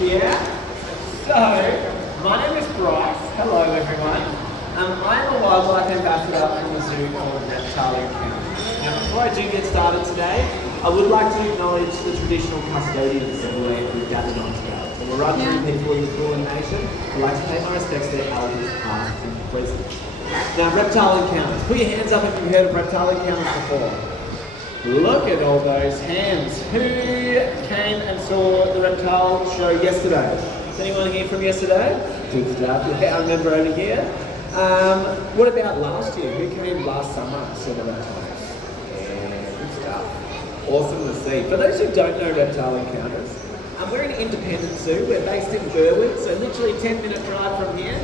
Yeah? So, my name is Bryce. Hello everyone. I'm a wildlife ambassador from the zoo called Reptile Encounters. Now before I do get started today, I would like to acknowledge the traditional custodians of the land we've gathered on today. The Wurundjeri people in the Kulin Nation. I'd like to pay my respects to their elders past and present. Now Reptile Encounters. Put your hands up if you've heard of Reptile Encounters before. Look at all those hands. Who came and saw the reptile show yesterday? Is anyone here from yesterday? Good stuff. Yeah, I remember over here. What about last year? Who came last summer and saw the reptiles? Yeah, good stuff. Awesome to see. For those who don't know Reptile Encounters, we're an independent zoo. We're based in Burwood, so literally a 10-minute drive from here.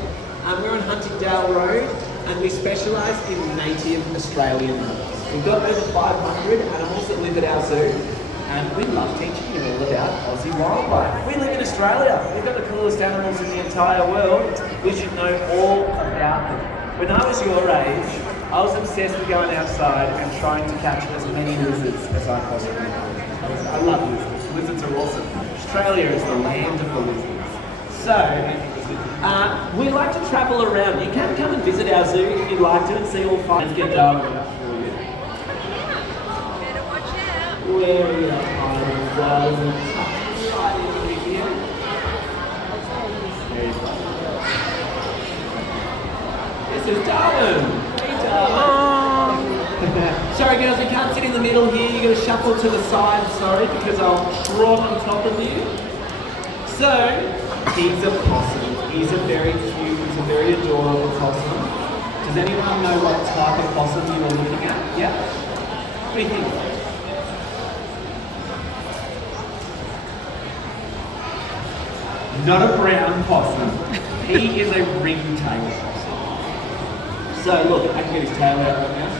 We're on Huntingdale Road, and we specialise in native Australian animals. We've got over 500 animals that live at our zoo, and we love teaching you all about Aussie wildlife. We live in Australia. We've got the coolest animals in the entire world. We should know all about them. When I was your age, I was obsessed with going outside and trying to catch as many lizards as I possibly could. I love lizards. Lizards are awesome. Australia is the land of the lizards. So, we like to travel around. You can come and visit our zoo if you'd like to and see all five. Let's get Darwin up for you. Where are you hiding, Darwin? Right in here. There you go. This is Darwin. Hey, Darwin. Sorry girls, we can't sit in the middle here. You're going to shuffle to the side, sorry, because I'll trot on top of you. So, he's a possum. He's a very cute, he's a very adorable possum. Does anyone know what type of possum you were looking at? Yeah? What do you think? Not a brown possum. He is a ring-tailed possum. So look, I can get his tail out right now.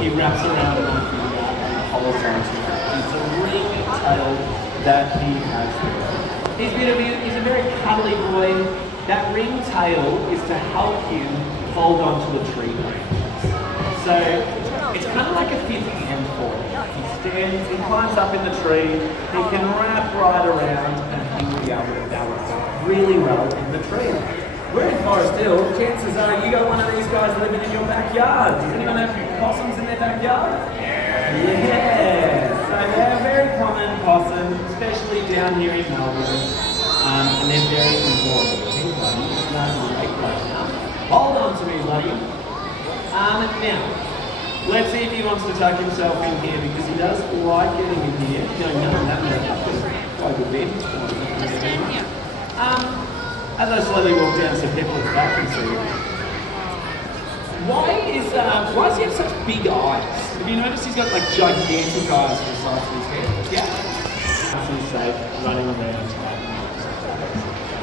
He wraps around my finger and holds onto it. It's a ring-tail that he has there. He's a very cuddly boy. That ring tail is to help him hold on to the tree branches. So it's kind of like a fifth hand for him. He climbs up in the tree, he can wrap right around and he will be able to balance really well in the tree. We're in Forest Hill. Chances are you got one of these guys living in your backyard. Does anyone have possums in their backyard? Yeah. So they're a very common possum, especially down here in Melbourne. And they're very important. Hold on to me, buddy. Now, let's see if he wants to tuck himself in here because he does like getting in here. No, quite a good bit. As I slowly walk down so people at the back can see him. Why does he have such big eyes? Have you noticed he's got like gigantic eyes for the size of his head? Yeah. He's safe, running around.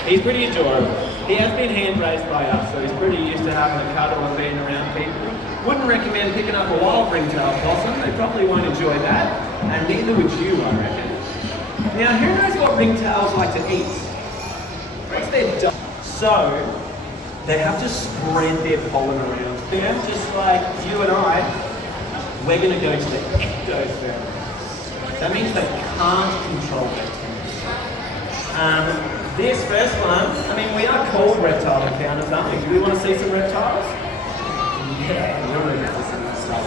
He's pretty adorable. He has been hand-raised by us, so he's pretty used to having a cuddle and being around people. Wouldn't recommend picking up a wild ring-tailed possum. They probably won't enjoy that, and neither would you, I reckon. Now, who knows what ringtails like to eat? What's their diet? So, they have to spread their pollen around. Them, just like you and I, we're going to go to the ectotherms. That means they can't control their temperature. This first one, we are called Reptile Encounters, aren't we? Do we want to see some reptiles? Yeah, you're ready to see this stuff.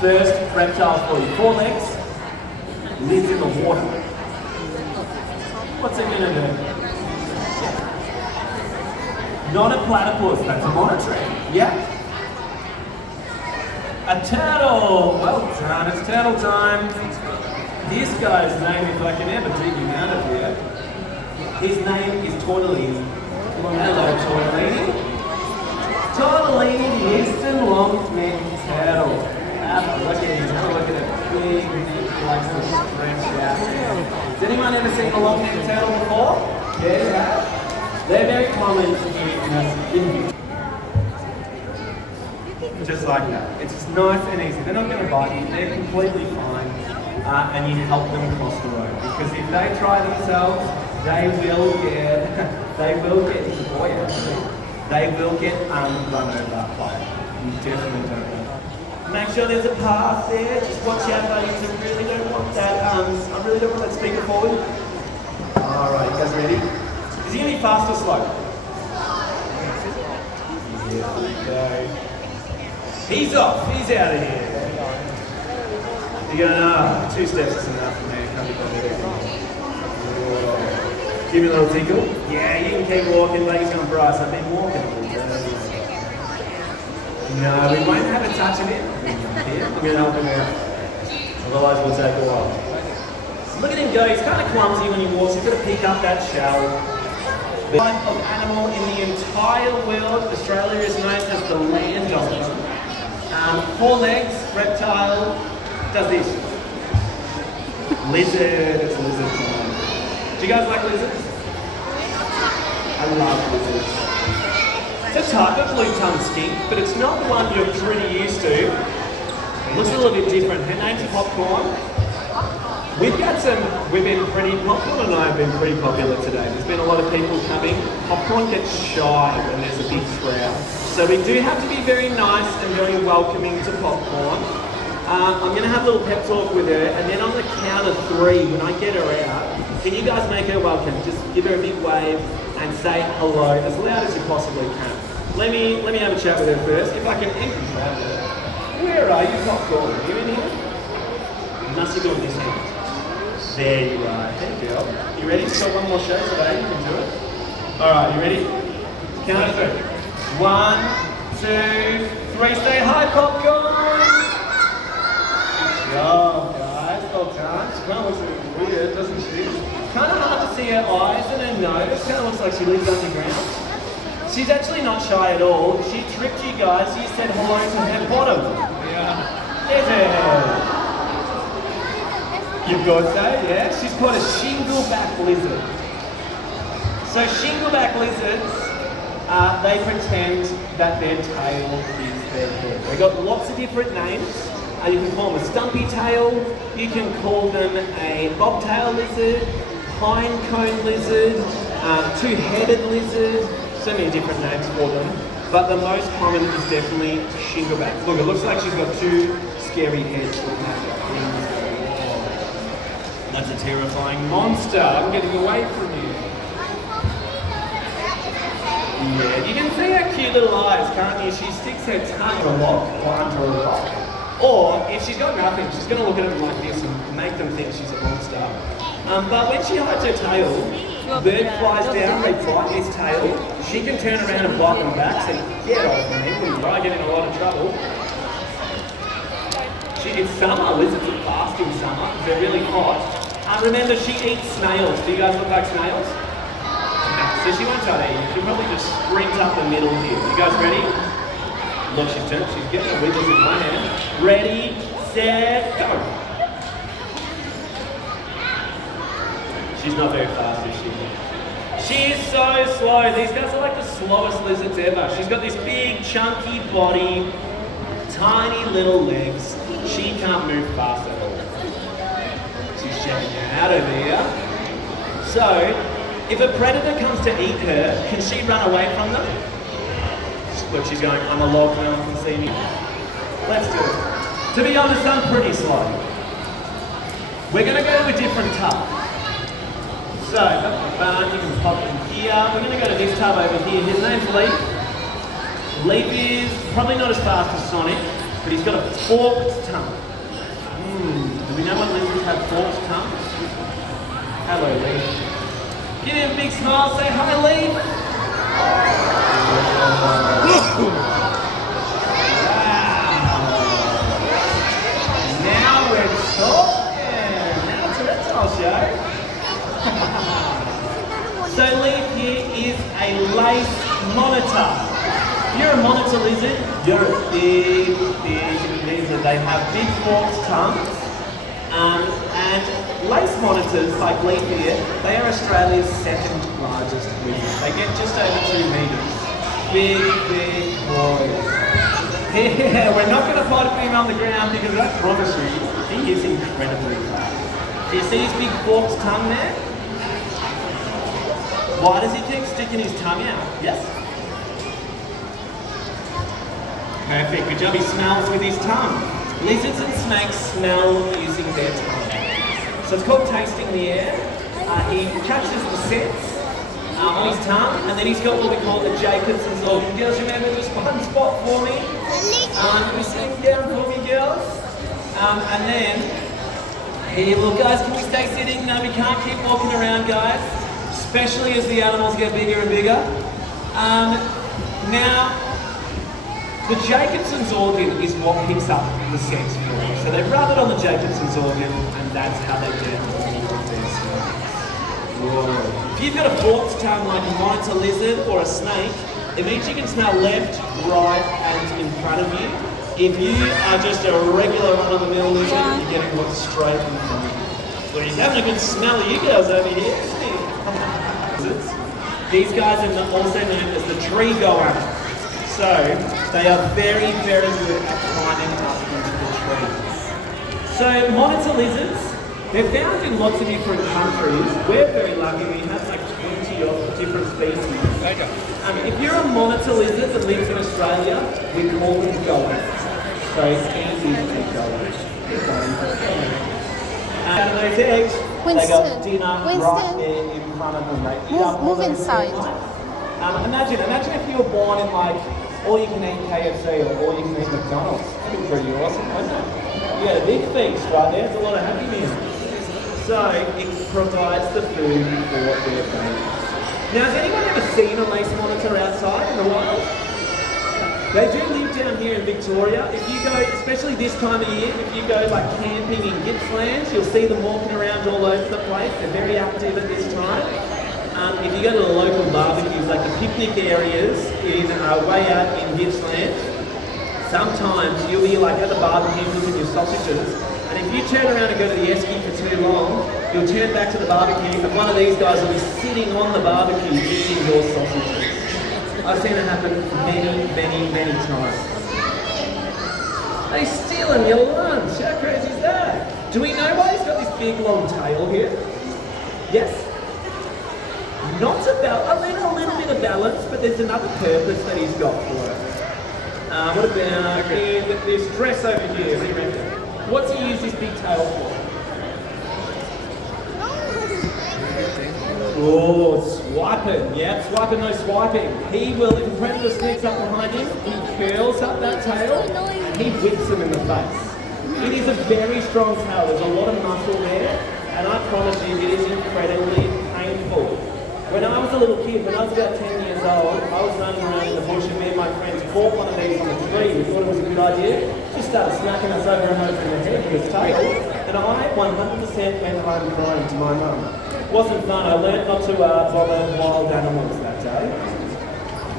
First reptile for you. 4 legs, lives in the water. What's it going to do? Not a platypus, that's a monotremes. Yeah. A turtle! Well done, it's turtle time. This guy's name, if I can ever dig him out of here, his name is Tortellini. Hello, Tortellini. Tortellini is the long-necked turtle. Have a look at him. Have a look at it. Big, he likes to stretch out. Has anyone ever seen a long-necked turtle before? Yeah, you have. They're very common in just like that. It's just nice and easy. They're not going to bite you. They're completely fine. And you help them cross the road. Because if they try themselves, they will get run over by it. You definitely don't want. Make sure there's a path there. Just watch out, buddies. I really don't want that. I really don't want that speaker forward. ready? Is he going to be fast or slow? Here we go. He's off. He's out of here. You're going, 2 steps is enough for me. I can't be bothered. Give me a little tinkle. Yeah, you can keep walking. Legs on Bryce. I've been walking a little bit. No, we won't have a touch in it. Here, I'm going to help him out. Otherwise, we'll take a while. Look at him go. He's kind of clumsy when he walks. He's got to pick up that shell. The type of animal in the entire world, Australia is known as the land dolphin. 4 legs, reptile, does this. Lizard, it's lizard time. Do you guys like lizards? I love lizards. It's a type of blue-tongued skink, but it's not the one you're pretty used to. It looks a little bit different. Her name's Popcorn. We've been pretty, Popcorn and I have been pretty popular today. There's been a lot of people coming. Popcorn gets shy when there's a big crowd. So we do have to be very nice and very welcoming to Popcorn. I'm going to have a little pep talk with her, and then on the count of 3, when I get her out, can you guys make her welcome? Just give her a big wave and say hello as loud as you possibly can. Let me have a chat with her first. If I can even grab her. Where are you, Popcorn? Are you in here? You must have gone this end. There you are. Hey girl. You ready? She's got one more show today. You can do it. Alright, you ready? Count of 3. 1, 2, 3. Say hi, Popcorn! Good job, guys. Well done. She kind of looks a bit weird, doesn't she? Kind of hard to see her eyes and her nose. Kind of looks like she lives underground. She's actually not shy at all. She tricked you guys. You said hello to her bottom. Yeah. There's her head. You've got that, yeah? She's called a shingleback lizard. So shingleback lizards, they pretend that their tail is their head. They've got lots of different names. You can call them a stumpy tail, you can call them a bobtail lizard, pine cone lizard, 2-headed lizard, so many different names for them. But the most common is definitely shingleback. Look, it looks like she's got 2 scary heads. That's a terrifying monster. I'm getting away from you. Yeah, you can see her cute little eyes, can't you? She sticks her tongue in a lock, under a rock. Or, if she's got nothing, she's going to look at them like this and make them think she's a monster. But when she hides her tail, bird flies down, they bite his tail, she can turn around and bite them back, say, get off me, I get in a lot of trouble. It's summer, lizards are fast in summer, they're really hot. Remember, she eats snails. Do you guys look like snails? So she won't try to eat. She'll probably just sprint up the middle here. You guys ready? Look, she's getting the wigglers in one hand. Ready, set, go. She's not very fast, is she? She is so slow. These guys are like the slowest lizards ever. She's got this big, chunky body, tiny little legs. She can't move fast at all. She's checking her out over here. So, if a predator comes to eat her, can she run away from them? Look, she's going, I'm a log, no one can see me. Let's do it. To be honest, I'm pretty slow. We're going to go to a different tub. So, you can pop in here. We're going to go to this tub over here. His name's Leaf. Leaf is probably not as fast as Sonic, but he's got a forked tongue. Do we know what lizards have forked tongues? Hello, Leaf. Give him a big smile, say hi, Leaf. Wow. Now we're talking. Now it's a reptile show. So Leaf here is a lace monitor. If you're a monitor lizard, you're a big lizard. They have big forked tongues. And lace monitors, like Leaf here, they are Australia's 2nd largest lizard. They get just over 2 metres. Big boys. Yeah, we're not going to fight him on the ground because I promise you, he is incredibly fast. Do you see his big forked tongue there? Why does he keep sticking his tongue out? Yes? Perfect, good job. He smells with his tongue. Lizards and snakes smell using their tongue. So it's called tasting the air. he catches the scents on his tongue, and then he's got what we call the Jacobson's organ. Girls, remember just one spot for me. You sing down for me, girls. And then, here, look guys, can we stay sitting? No, we can't keep walking around, guys. Especially as the animals get bigger and bigger. Now, the Jacobson's organ is what picks up the scent for you. So they rub it on the Jacobson's organ, and that's how they get all of their smells. Whoa. If you've got a forked tongue like a monitor lizard or a snake, it means you can smell left, right, and in front of you. If you are just a regular run-of-the-mill lizard, you're getting what's straight in front of you. Well, he's having a good smell of you girls over here, isn't he? These guys are also known as the tree goer. So, they are very, very good at climbing up into the trees. So, monitor lizards, they're found in lots of different countries. We're very lucky, we have like 20 odd different species. If you're a monitor lizard that lives in Australia, we call them goers. So it's easy to keep going. Out of those eggs, they got dinner right there in front of them. They move inside. Imagine if you were born in like all-you-can-eat KFC or all-you-can-eat McDonald's. That'd be pretty awesome, wouldn't it? You had a big feast right there. It's a lot of happy meals. So it provides the food for their babies. Now, has anyone ever seen a lace monitor outside in the wild? They do live down here in Victoria. If you go, especially this time of year, if you go like camping in Gippsland, you'll see them walking around all over the place. They're very active at this time. If you go to the local barbecues, like the picnic areas in way out in Gippsland, sometimes you'll be like at the barbecue cooking your sausages, and if you turn around and go to the esky for too long, you'll turn back to the barbecue, and one of these guys will be sitting on the barbecue eating your sausages. I've seen it happen many, many, many times. They're stealing your lunch. How crazy is that? Do we know why he's got this big long tail here? Yes? Not about, a little bit of balance, but there's another purpose that he's got for it. What about this dress over here? What do you reckon? What's he used his big tail for? Oh, swiping. Yeah, swiping, no swiping. He will, if a predator sneaks up behind him, he curls up that tail and he whips him in the face. It is a very strong tail. There's a lot of muscle there, and I promise you, it is incredibly painful. When I was a little kid, when I was about 10 years old, I was running around in the bush and me and my friends caught one of these on a tree. We thought it was a good idea. Just started smacking us over and over in the head with his tail. And I 100% went home crying to my mum. It wasn't fun. I learned not to bother wild animals that day.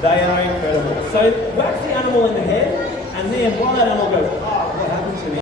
They are incredible. So whack the animal in the head, and then while that animal goes, oh, what happened to me?